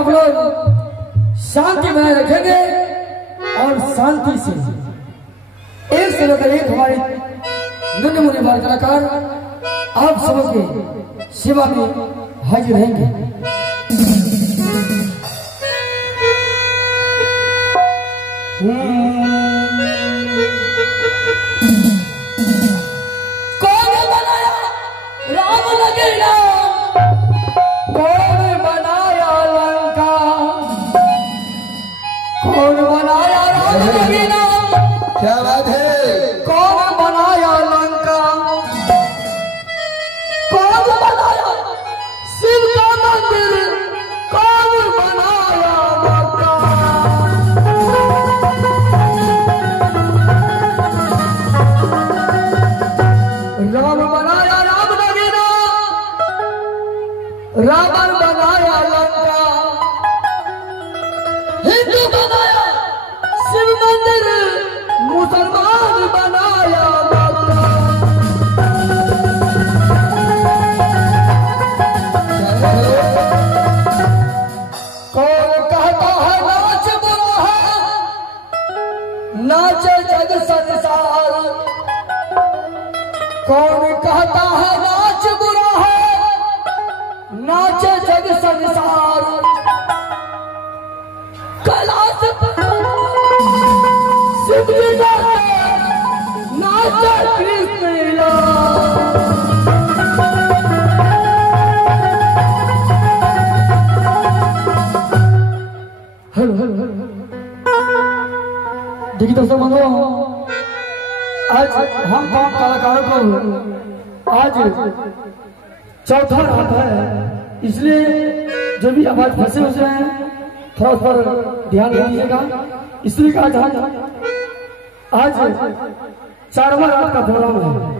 आप लोग शांति बनाए रखेंगे और शांति से एक से लेकर एक हमारे नन्हे मुन्ने बाल कलाकार आप सबके सेवा में हाजिर रहेंगे। कौन बनाया राम लगे राम, कौन बनाया लंका, कौन बनाया राम लगे राम, क्या बात है, कौन बनाया लंका, कौन बनाया शिव का मंदिर, कौन बनाया मक्का। राम बनाया राम नगीना, रावण बनाया लंका, हिंदू बनाया शिव मंदिर, मुसलमान बनाया मक्का। कौन कहता है नाच बुरा है, नाचे जग संसार, कौन कहता है नाच बुरा है, नाचे जग संसार। कैलाश शिव जी नाचे कृष्ण लीला। देखिए दोस्तों बंधुओं, आज हम पांच कलाकारों को आज चौथा रात है, इसलिए जो भी आवाज फंसे हुए हैं थोड़ा उस पर ध्यान दीजिएगा। इसलिए कहा आज 4वां रात का प्रोग्राम है।